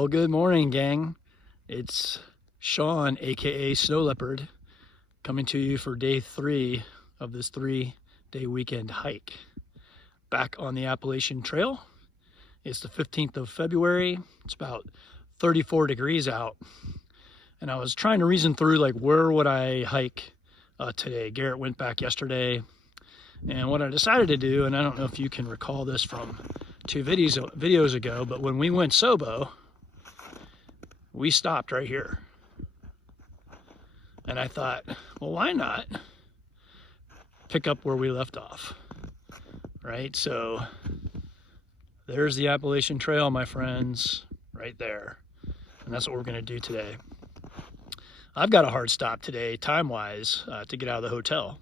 Well, good morning, gang. It's Sean, aka Snow Leopard, coming to you for day 3 of this 3-day weekend hike. Back on the Appalachian Trail. It's the 15th of February. It's about 34 degrees out. And I was trying to reason through, like, where would I hike today? Garrett went back yesterday. And what I decided to do, and I don't know if you can recall this from 2 videos ago, but when we went SOBO, we stopped right here. And I thought, well, why not pick up where we left off, right? So there's the Appalachian Trail, my friends, right there. And that's what we're gonna do today. I've got a hard stop today, time-wise, to get out of the hotel.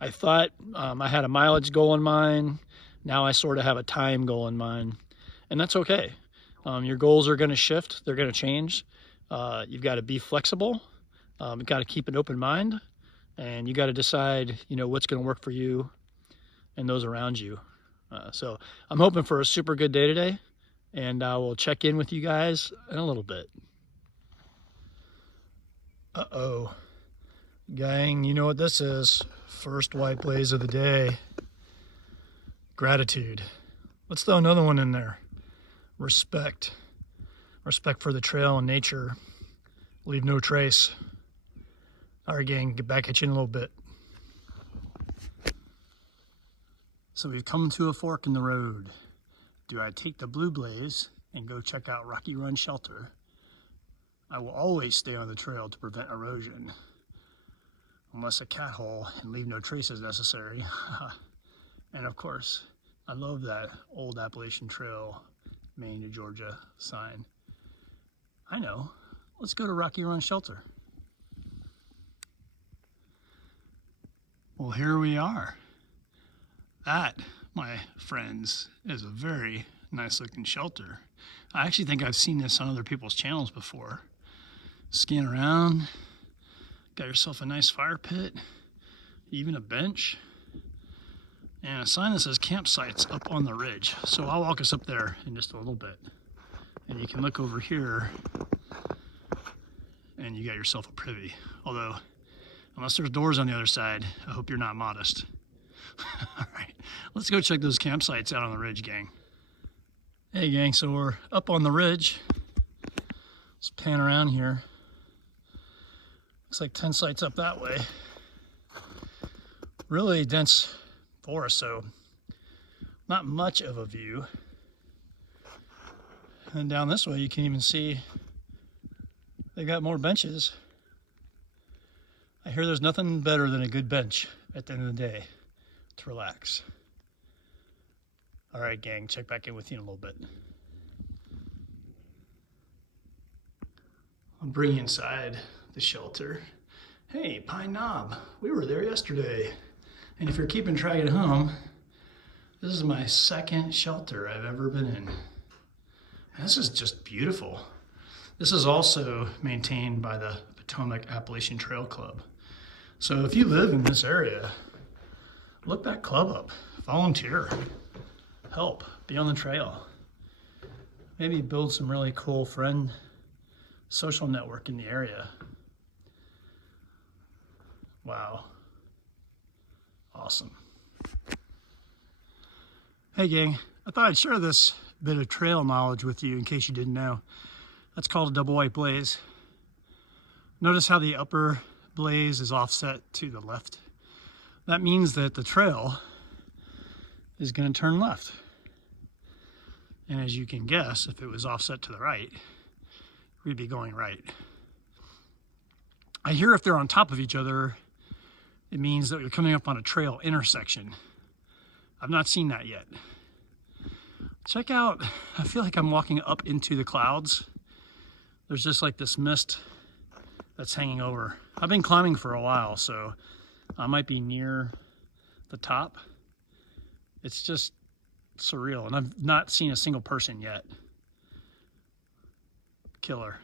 I thought I had a mileage goal in mind. Now I sort of have a time goal in mind, and that's okay. Your goals are going to shift. They're going to change. You've got to be flexible. You've got to keep an open mind, and you got to decide, what's going to work for you and those around you. So I'm hoping for a super good day today, and I will check in with you guys in a little bit. Uh-oh. Gang, you know what this is. First white blaze of the day. Gratitude. Let's throw another one in there. Respect. Respect for the trail and nature. Leave no trace. All right, gang, get back at you in a little bit. So we've come to a fork in the road. Do I take the blue blaze and go check out Rocky Run Shelter? I will always stay on the trail to prevent erosion, unless a cat hole and leave no trace is necessary. And of course, I love that old Appalachian Trail, Maine to Georgia sign. I know, let's go to Rocky Run Shelter. Well, here we are. That, my friends, is a very nice looking shelter. I actually think I've seen this on other people's channels before. Scan around. Got yourself a nice fire pit, even a bench, and a sign that says campsites up on the ridge. So I'll walk us up there in just a little bit. And you can look over here and you got yourself a privy. Although, unless there's doors on the other side, I hope you're not modest. All right, let's go check those campsites out on the ridge, gang. Hey gang, so we're up on the ridge. Let's pan around here. Looks like 10 sites up that way. Really dense forest, so not much of a view. And down this way you can even see they got more benches. I hear there's nothing better than a good bench at the end of the day to relax. All right, gang, check back in with you in a little bit. I'll bring you inside the shelter. Hey, Pine Knob, we were there yesterday. And if you're keeping track at home, this is my second shelter I've ever been in. And this is just beautiful. This is also maintained by the Potomac Appalachian Trail Club. So if you live in this area, look that club up, volunteer, help, be on the trail. Maybe build some really cool social network in the area. Wow. Awesome. Hey gang, I thought I'd share this bit of trail knowledge with you in case you didn't know. That's called a double white blaze. Notice how the upper blaze is offset to the left. That means that the trail is going to turn left. And as you can guess, if it was offset to the right, we'd be going right. I hear if they're on top of each other, it means that you're coming up on a trail intersection. I've not seen that yet. Check out, I feel like I'm walking up into the clouds. There's just like this mist that's hanging over. I've been climbing for a while, so I might be near the top. It's just surreal, and I've not seen a single person yet. Killer.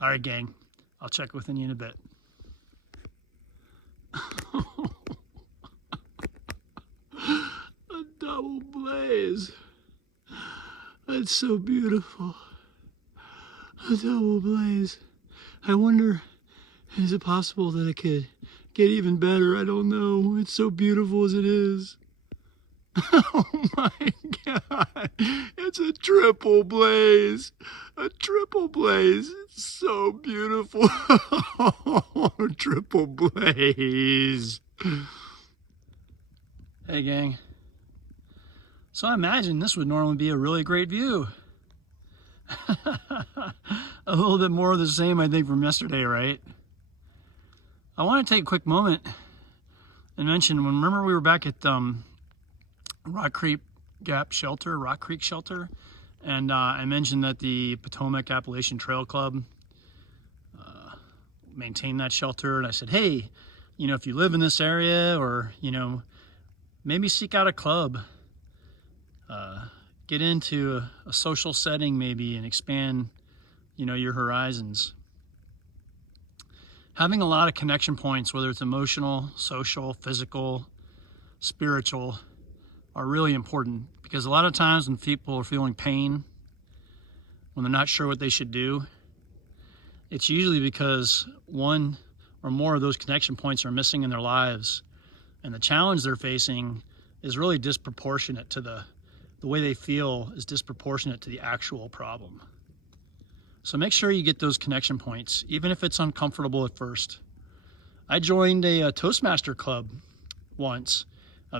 All right, gang, I'll check with you in a bit. A double blaze. That's so beautiful. A double blaze. I wonder, is it possible that it could get even better? I don't know. It's so beautiful as it is. Oh my God. It's a triple blaze. A triple blaze. It's so beautiful. Triple blaze. Hey gang. So I imagine this would normally be a really great view. A little bit more of the same, I think, from yesterday, right? I want to take a quick moment and mention, remember we were back at Rock Creek Gap Shelter, and I mentioned that the Potomac Appalachian Trail Club maintained that shelter, and I said, hey, you know, if you live in this area, or, you know, maybe seek out a club, get into a social setting maybe, and expand, you know, your horizons. Having a lot of connection points, whether it's emotional, social, physical, spiritual, are really important, because a lot of times when people are feeling pain, when they're not sure what they should do, it's usually because one or more of those connection points are missing in their lives, and the challenge they're facing is really disproportionate to the way they feel is disproportionate to the actual problem. So make sure you get those connection points, even if it's uncomfortable at first. I joined a Toastmaster club once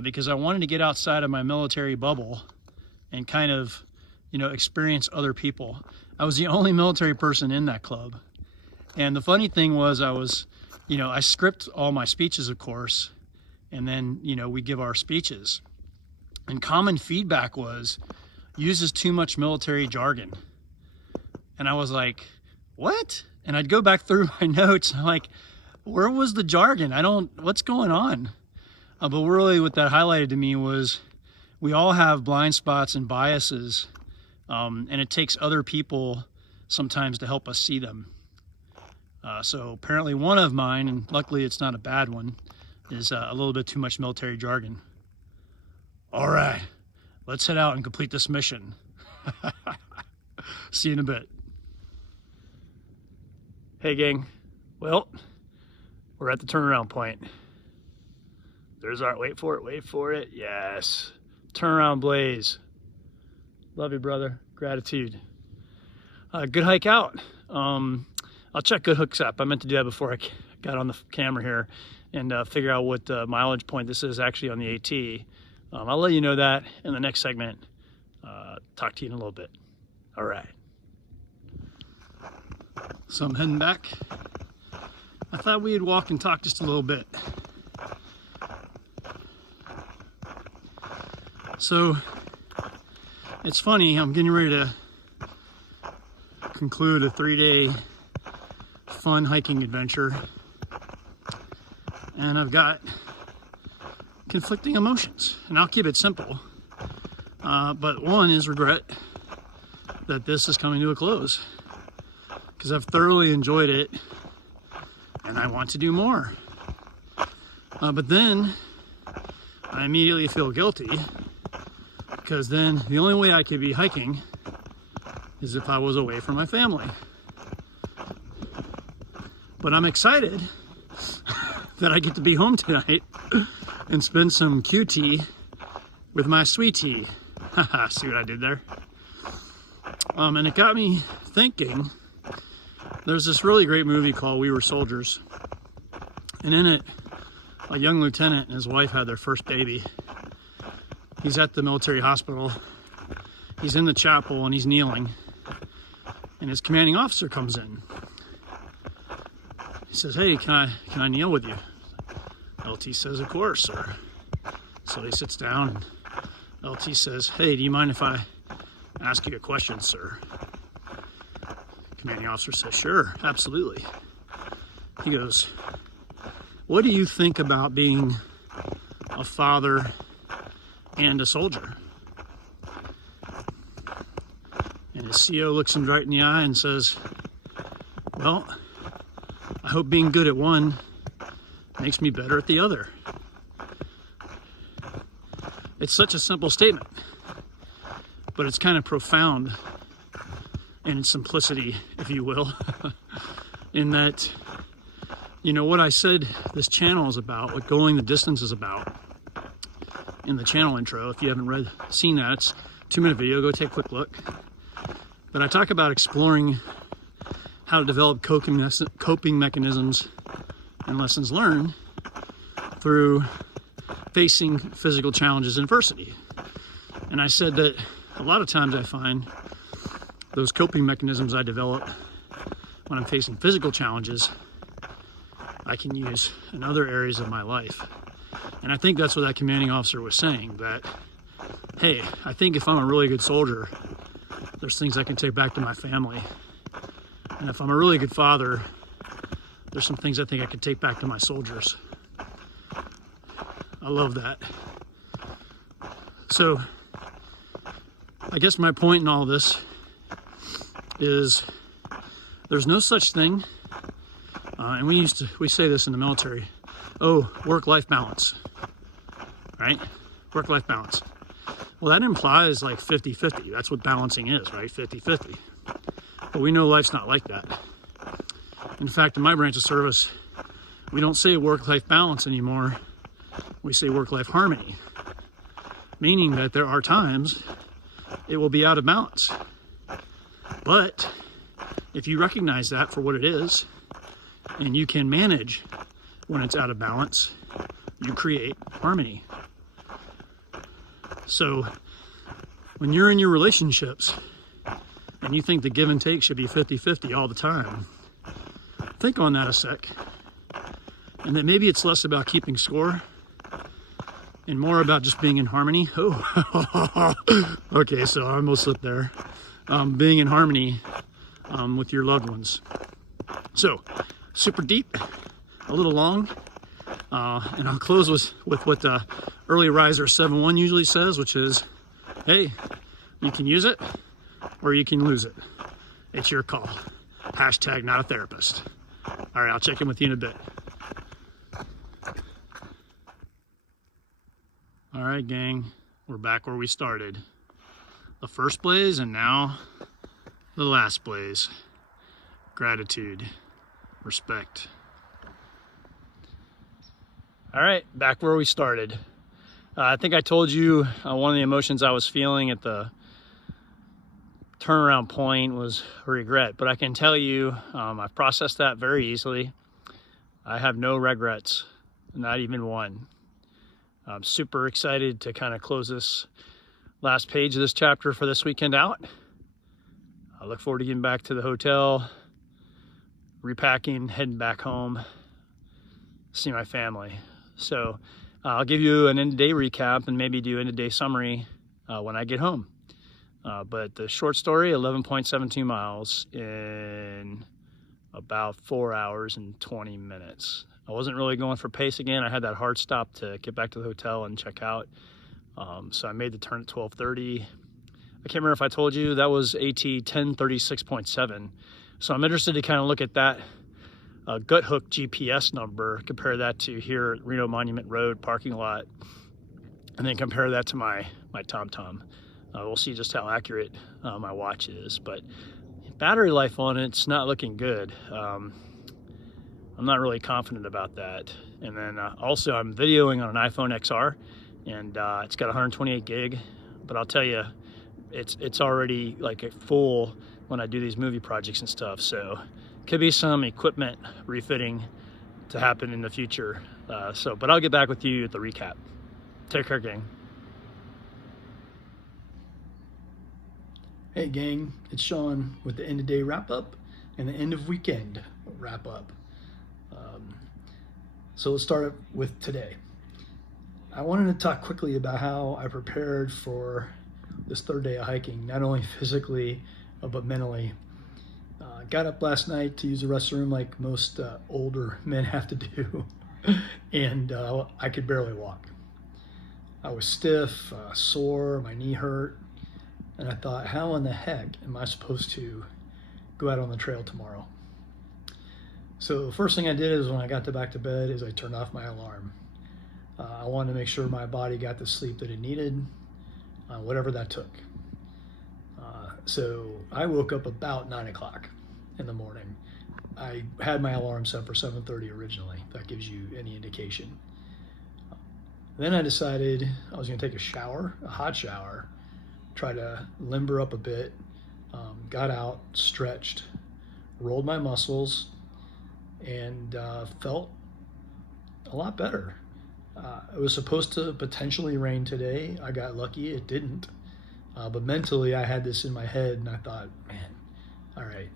because I wanted to get outside of my military bubble and kind of, you know, experience other people. I was the only military person in that club. And the funny thing was, I script all my speeches, of course, and then, you know, we give our speeches. And common feedback was, uses too much military jargon. And I was like, what? And I'd go back through my notes, and I'm like, where was the jargon? What's going on? But really what that highlighted to me was, we all have blind spots and biases, and it takes other people sometimes to help us see them. So apparently one of mine, and luckily it's not a bad one, is a little bit too much military jargon. All right, let's head out and complete this mission. See you in a bit. Hey gang, well, we're at the turnaround point. There's our, wait for it, yes. Turnaround blaze. Love you, brother, gratitude. Good hike out. I'll check Good Hooks app. I meant to do that before I got on the camera here and figure out what mileage point this is actually on the AT. I'll let you know that in the next segment. Talk to you in a little bit. All right. So I'm heading back. I thought we'd walk and talk just a little bit. So it's funny, I'm getting ready to conclude a 3-day fun hiking adventure, and I've got conflicting emotions, and I'll keep it simple. But one is regret that this is coming to a close, because I've thoroughly enjoyed it and I want to do more. But then I immediately feel guilty, because then the only way I could be hiking is if I was away from my family. But I'm excited that I get to be home tonight and spend some QT with my sweetie. Haha, see what I did there? And it got me thinking, there's this really great movie called We Were Soldiers. And in it, a young lieutenant and his wife had their first baby. He's at the military hospital. He's in the chapel and he's kneeling. And his commanding officer comes in. He says, hey, can I kneel with you? LT says, of course, sir. So he sits down and LT says, hey, do you mind if I ask you a question, sir? Commanding officer says, sure, absolutely. He goes, what do you think about being a father and a soldier? And his CO looks him right in the eye and says, well, I hope being good at one makes me better at the other. It's such a simple statement, but it's kind of profound. and simplicity, if you will, in that, you know, what I said this channel is about, what Going the Distance is about in the channel intro. If you haven't seen that, it's a 2-minute video, go take a quick look. But I talk about exploring how to develop coping mechanisms and lessons learned through facing physical challenges and adversity. And I said that a lot of times I find those coping mechanisms I develop when I'm facing physical challenges, I can use in other areas of my life. And I think that's what that commanding officer was saying, that, hey, I think if I'm a really good soldier, there's things I can take back to my family. And if I'm a really good father, there's some things I think I can take back to my soldiers. I love that. So I guess my point in all this is there's no such thing, and we say this in the military, oh, work-life balance, right? Work-life balance. Well, that implies like 50-50. That's what balancing is, right? 50-50. But we know life's not like that. In fact, in my branch of service, we don't say work-life balance anymore. We say work-life harmony, meaning that there are times it will be out of balance. But if you recognize that for what it is, and you can manage when it's out of balance, you create harmony. So when you're in your relationships and you think the give and take should be 50-50 all the time, think on that a sec. And that maybe it's less about keeping score and more about just being in harmony. Oh, okay, so I almost slipped there. Being in harmony with your loved ones. So, super deep, a little long, and I'll close with what Early Riser 7-1 usually says, which is, hey, you can use it or you can lose it. It's your call. Hashtag not a therapist. All right, I'll check in with you in a bit. All right, gang, we're back where we started. The first blaze and now the last blaze. Gratitude, respect. All right, back where we started. I think I told you one of the emotions I was feeling at the turnaround point was regret, but I can tell you I've processed that very easily. I have no regrets, not even one. I'm super excited to kind of close this last page of this chapter for this weekend out. I look forward to getting back to the hotel, repacking, heading back home, see my family. So I'll give you an end-of-day recap and maybe do end-of-day summary when I get home. But the short story, 11.72 miles in about 4 hours and 20 minutes. I wasn't really going for pace again. I had that hard stop to get back to the hotel and check out. So I made the turn at 12:30. I can't remember if I told you that was AT 1036.7. So I'm interested to kind of look at that gut hook GPS number, compare that to here at Reno Monument Road parking lot, and then compare that to my TomTom. We'll see just how accurate my watch is, but battery life on it's not looking good. I'm not really confident about that. And then also I'm videoing on an iPhone XR, and it's got 128 gig, but I'll tell you, it's already like a full when I do these movie projects and stuff. So could be some equipment refitting to happen in the future. But I'll get back with you at the recap. Take care, gang. Hey gang, it's Sean with the end of day wrap up and the end of weekend wrap up. So let's start with today. I wanted to talk quickly about how I prepared for this third day of hiking, not only physically, but mentally. Got up last night to use the restroom like most older men have to do, and I could barely walk. I was stiff, sore, my knee hurt, and I thought, how in the heck am I supposed to go out on the trail tomorrow? So the first thing I did is when I got back to bed is I turned off my alarm. I wanted to make sure my body got the sleep that it needed, whatever that took. So I woke up about 9 o'clock in the morning. I had my alarm set for 7:30 originally. If that gives you any indication. Then I decided I was going to take a shower, a hot shower, try to limber up a bit, got out, stretched, rolled my muscles, and felt a lot better. It was supposed to potentially rain today. I got lucky, it didn't. But mentally I had this in my head and I thought, man, all right,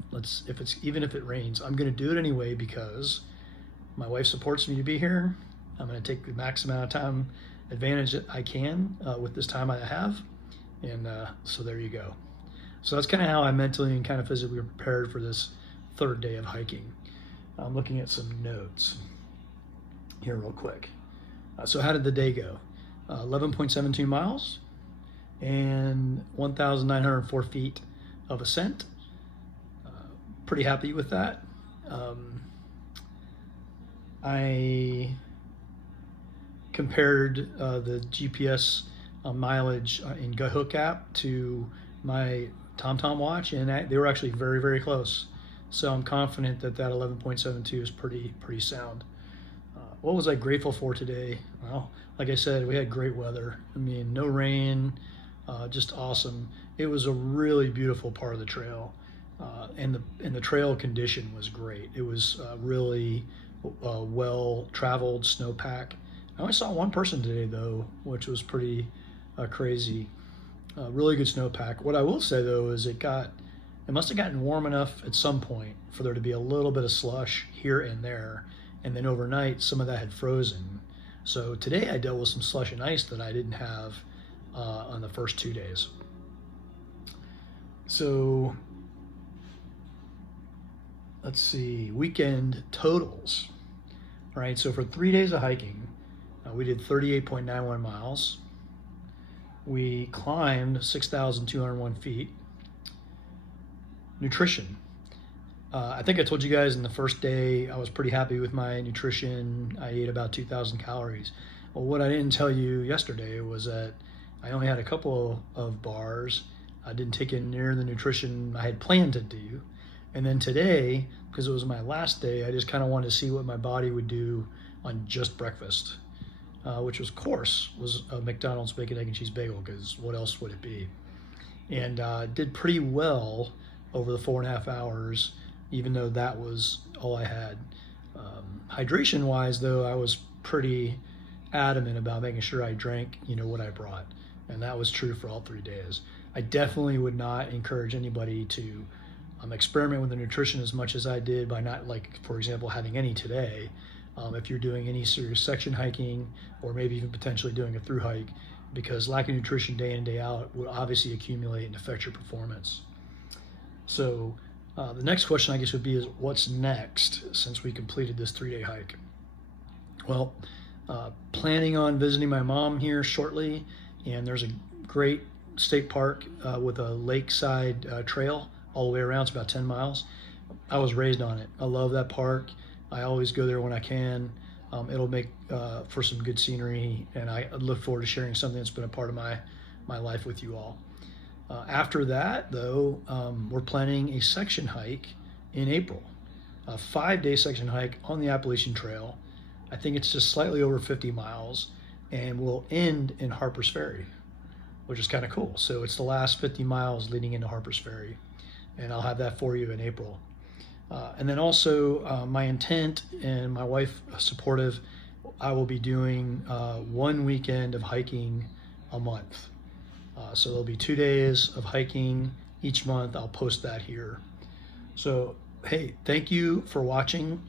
even if it rains, I'm going to do it anyway because my wife supports me to be here. I'm going to take the max amount of time advantage that I can with this time I have. And so there you go. So that's kind of how I mentally and kind of physically prepared for this third day of hiking. I'm looking at some notes here real quick. So how did the day go? 11.72 miles and 1,904 feet of ascent. Pretty happy with that. I compared the GPS mileage in GoHook app to my TomTom watch, and they were actually very, very close. So I'm confident that 11.72 is pretty sound. What was I grateful for today? Well, like I said, we had great weather. I mean, no rain, just awesome. It was a really beautiful part of the trail, and the trail condition was great. It was really well-traveled snowpack. I only saw one person today though, which was pretty crazy. Really good snowpack. What I will say though is it must have gotten warm enough at some point for there to be a little bit of slush here and there, and then overnight some of that had frozen. So today I dealt with some slush and ice that I didn't have on the first 2 days. So let's see, weekend totals. All right, so for 3 days of hiking, we did 38.91 miles. We climbed 6,201 feet. Nutrition. I think I told you guys in the first day I was pretty happy with my nutrition. I ate about 2,000 calories. Well, what I didn't tell you yesterday was that I only had a couple of bars. I didn't take in near the nutrition I had planned to do. And then today, because it was my last day, I just kind of wanted to see what my body would do on just breakfast, which was, of course, was a McDonald's bacon, egg, and cheese bagel, because what else would it be? And did pretty well over the 4.5 hours, even though that was all I had. Hydration-wise, though, I was pretty adamant about making sure I drank, what I brought. And that was true for all 3 days. I definitely would not encourage anybody to experiment with the nutrition as much as I did by not, like, for example, having any today. If you're doing any serious section hiking or maybe even potentially doing a through hike, because lack of nutrition day in, day out will obviously accumulate and affect your performance. So the next question I guess would be is what's next since we completed this 3-day hike? Well, planning on visiting my mom here shortly, and there's a great state park with a lakeside trail all the way around. It's about 10 miles. I was raised on it. I love that park. I always go there when I can. It'll make for some good scenery, and I look forward to sharing something that's been a part of my life with you all. After that, though, we're planning a section hike in April, a 5-day section hike on the Appalachian Trail. I think it's just slightly over 50 miles, and we'll end in Harper's Ferry, which is kind of cool. So it's the last 50 miles leading into Harper's Ferry, and I'll have that for you in April. And then also my intent, and my wife supportive, I will be doing 1 weekend of hiking a month. So there'll be 2 days of hiking each month. I'll post that here. So, hey, thank you for watching.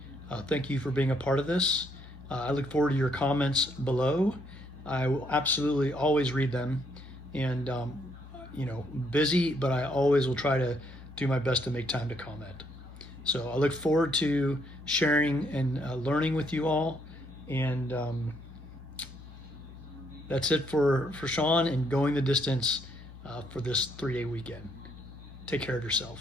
Thank you for being a part of this. I look forward to your comments below. I will absolutely always read them, and busy, but I always will try to do my best to make time to comment. So I look forward to sharing and learning with you all. And that's it for Sean and going the distance for this 3-day weekend. Take care of yourself.